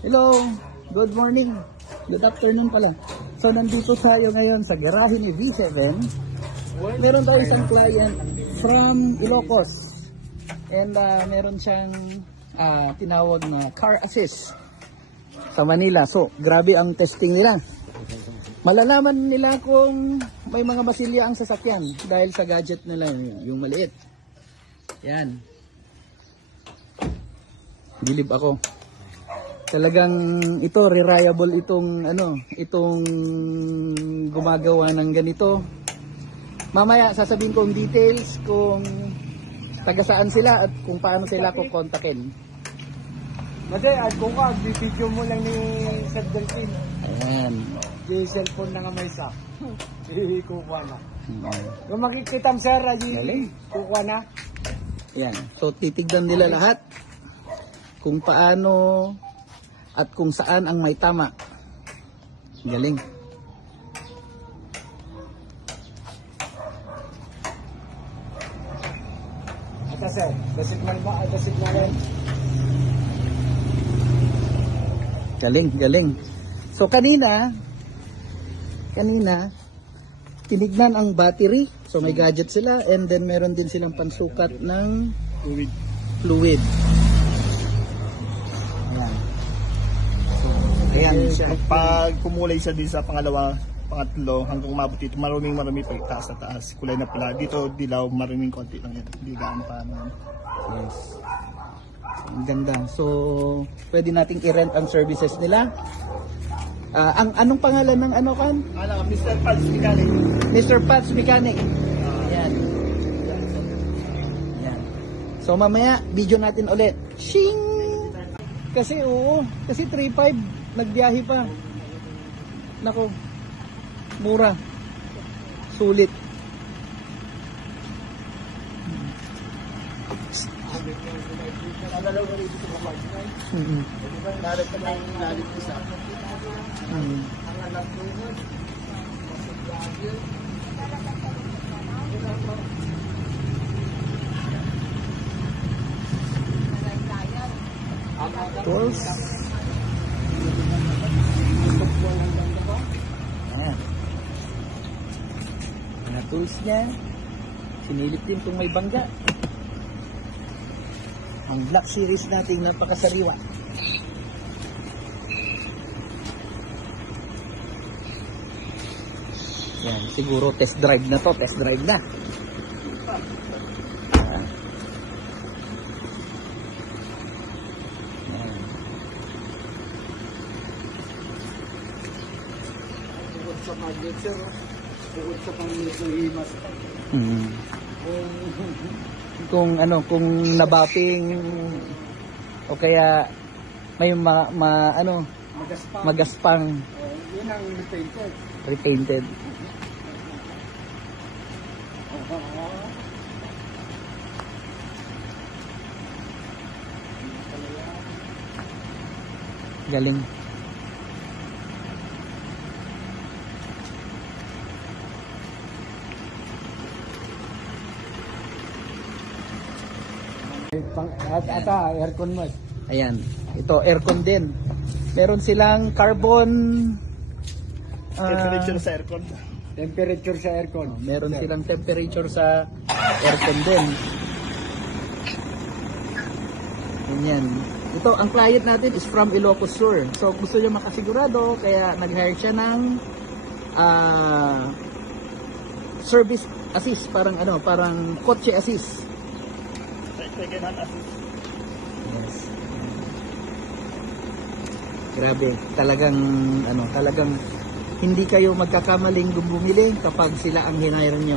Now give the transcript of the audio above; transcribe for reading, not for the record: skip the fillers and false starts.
Hello, good morning, good afternoon pala. So nandito tayo ngayon sa garahe ni V7. Meron tayo isang client from Ilocos. And meron siyang tinawag na car assist sa Manila. So grabe ang testing nila. Malalaman nila kung may mga masilya ang sasakyan dahil sa gadget nila, yung maliit. Yan. Bilib ako. Talagang ito reliable itong gumagawa ng ganito. Mamaya sasabihin ko ang details kung taga saan sila at kung paano sila kukontakin. Mate, at kung ka, bibidyo mo lang ni Sir Delphine. Ayan. Yung cellphone na nga may isa. Kukuha na. Kung makikita mo sir, kukuha na. Ayan. So titignan nila lahat kung paano at kung saan ang may tama. Galing. Ata sir, the signal. Galing. So kanina tinignan ang battery. So may gadget sila and then meron din silang pansukat ng fluid. Ayan siya. Pag kumulay siya din sa pangatlo, hanggang umabot dito, marami pa taas na taas. Kulay na pala. Dito, dilaw, maraming konti lang yan. Hindi gaano pa naman. Yes. Ang ganda. So, pwede nating i-rent ang services nila. Anong pangalan ng kan? Mr. Pals Mechanic. Mr. Pats Mechanic. Ayan. Ayan. So, mamaya, video natin ulit. Shing! Kasi 3.5 nagbiyahe pa. Nako. Mura. Sulit. Tools. Ayan. Mga tools niya. Sinilip din kung may bangga. Ang Black Series nating napakasariwa. Yan, siguro test drive na to. Test drive na. Sa magnet sir, bukod sa pang-imas. Kung nabapping o kaya may magaspang. Yun ang Repainted. Galing. Ata, aircon mo. Ayan. Ito, aircon din. Meron silang carbon Temperature sa aircon. Temperature sa aircon. meron silang temperature sa aircon din. Ganyan. Ito, ang client natin is from Ilocos Sur. So, gusto niya makasigurado, kaya nag-hire siya ng service assist, parang kotse assist. Yes. Grabe, talagang hindi kayo magkakamaling bumili kapag sila ang hinire nyo.